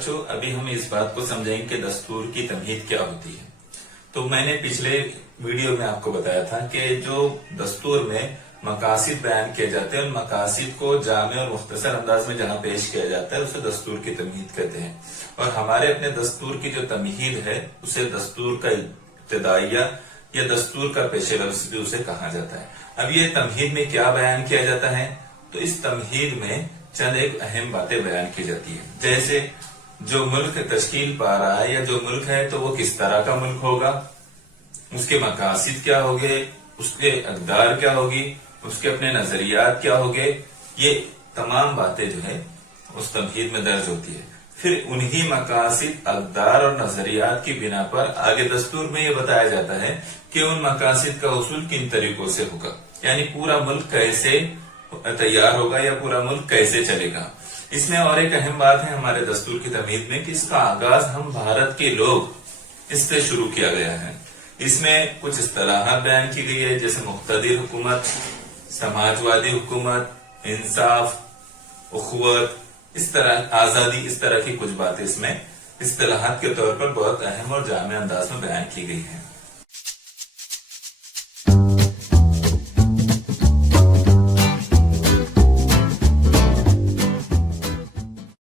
بچوں، ابھی ہم اس بات کو سمجھیں کہ دستور کی تمہید کیا ہوتی ہے۔ تو میں نے پچھلے ویڈیو میں آپ کو بتایا تھا کہ جو دستور میں مقاصد بیان کیے جاتے ہیں، ان مقاصد کو جامع اور مختصر انداز میں جہاں پیش کیا جاتا ہے اسے دستور کی تمہید کہتے ہیں، اور ہمارے اپنے دستور کی جو تمہید ہے اسے دستور کا ابتدائیہ یا دستور کا پیش لفظ بھی اسے کہا جاتا ہے۔ اب یہ تمہید میں کیا بیان کیا جاتا ہے؟ تو اس تمہید میں چند ایک اہم باتیں بیان کی جاتی ہیں، جیسے جو ملک تشکیل پا رہا ہے یا جو ملک ہے تو وہ کس طرح کا ملک ہوگا، اس کے مقاصد کیا ہوگے، اس کے اقدار کیا ہوگی، اس کے اپنے نظریات کیا ہوگے، یہ تمام باتیں جو ہے اس تمہید میں درج ہوتی ہے۔ پھر انہی مقاصد، اقدار اور نظریات کی بنا پر آگے دستور میں یہ بتایا جاتا ہے کہ ان مقاصد کا حصول کن طریقوں سے ہوگا، یعنی پورا ملک کیسے تیار ہوگا یا پورا ملک کیسے چلے گا۔ اس میں اور ایک اہم بات ہے ہمارے دستور کی تمہید میں کہ اس کا آغاز ہم بھارت کے لوگ اس سے شروع کیا گیا ہے۔ اس میں کچھ اصطلاحات بیان کی گئی ہے، جیسے مقتدر حکومت، سماجوادی حکومت، انصاف، اخوت، اس طرح آزادی، اس طرح کی کچھ باتیں اس میں اصطلاحات کے طور پر بہت اہم اور جامع انداز میں بیان کی گئی ہیں۔